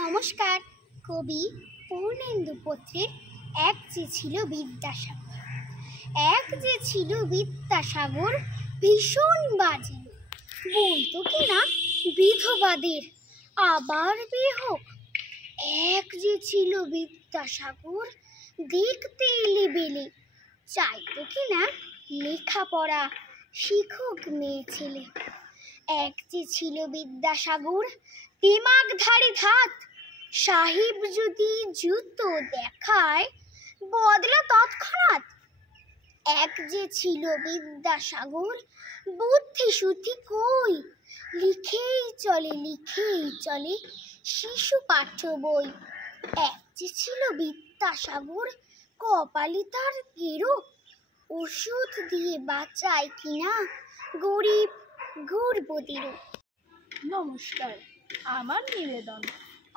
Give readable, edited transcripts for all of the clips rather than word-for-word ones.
নমস্কার। কবি পূর্ণেন্দু পত্রের এক যে ছিল বিদ্যাসাগর ভীষণ বাজে, বলতো কিনা বিধবাদের আবার বিয়ে হোক। এক যে ছিল বিদ্যাসাগর দেখতে এলেবেলে, চাইতো কিনা লেখাপড়া শিখুক মেয়ে ছেলে। এক যে ছিল বিদ্যাসাগর দিমাগধারী ধাত, সাহেব যদি জুতো দেখায় বদলা তৎক্ষণাৎ। এক যে ছিল বিদ্যাসাগর বুদ্ধি শুদ্ধি কই, লিখেই চলে শিশু পাঠ্য বই। এক যে ছিল বিদ্যাসাগর কপালে তার গেরো, ওষুধ দিয়ে বাঁচায় কিনা গরিব গর্ভবতীরও। নমস্কার, আমার নিবেদন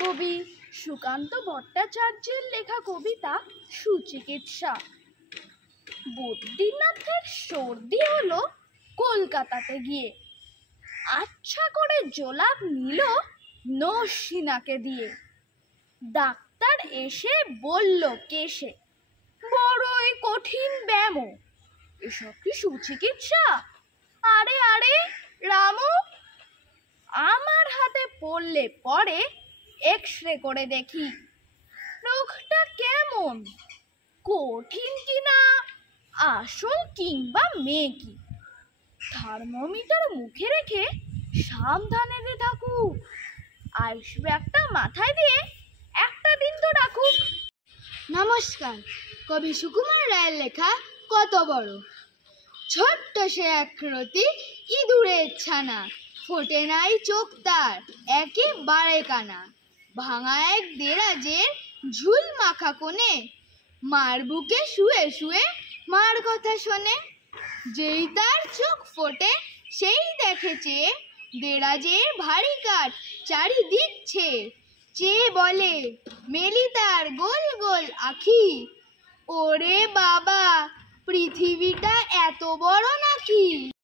কবি সুকান্ত ভট্টাচার্যের লেখা কবিতা সুচিকিৎসা। বদ্রীনাথের সর্দি হলো কলকাতাতে গিয়ে, আচ্ছা করে জোলাপ নিল নসিনাকে দিয়ে। ডাক্তার এসে বলল কেশে, বড়ই কঠিন ব্যামো, এসব কি সুচিকিৎসা? আরে আরে রামু, আমার হাতে পড়লে পরে এক্সরে করে দেখি রোগটা কেমন, কঠিন কিনা আসল কিংবা মেকি। থার্মোমিটার মুখে রেখে সাবধানে থাকুক, আইস ব্যাগটা মাথায় দিয়ে একটা দিন তো রাখুক। নমস্কার। কবি সুকুমার রায়ের লেখা কত বড়। ছোট্ট সে একরতি ইঁদুরের ছানা, ফোটে নাই চোখ তার একেবারে কানা। ভাঙা এক দেরাজের ঝুল মাখা কোণে, মার বুকে শুয়ে শুয়ে মার কথা শোনে। যেই তার চোখ ফোটে সেই দেখেছে দেরাজের ভারী কাঠ চারিদিক চেয়ে বলে, মেলি তার গোল গোল আখি, ওরে বাবা পৃথিবীটা এত বড় নাকি।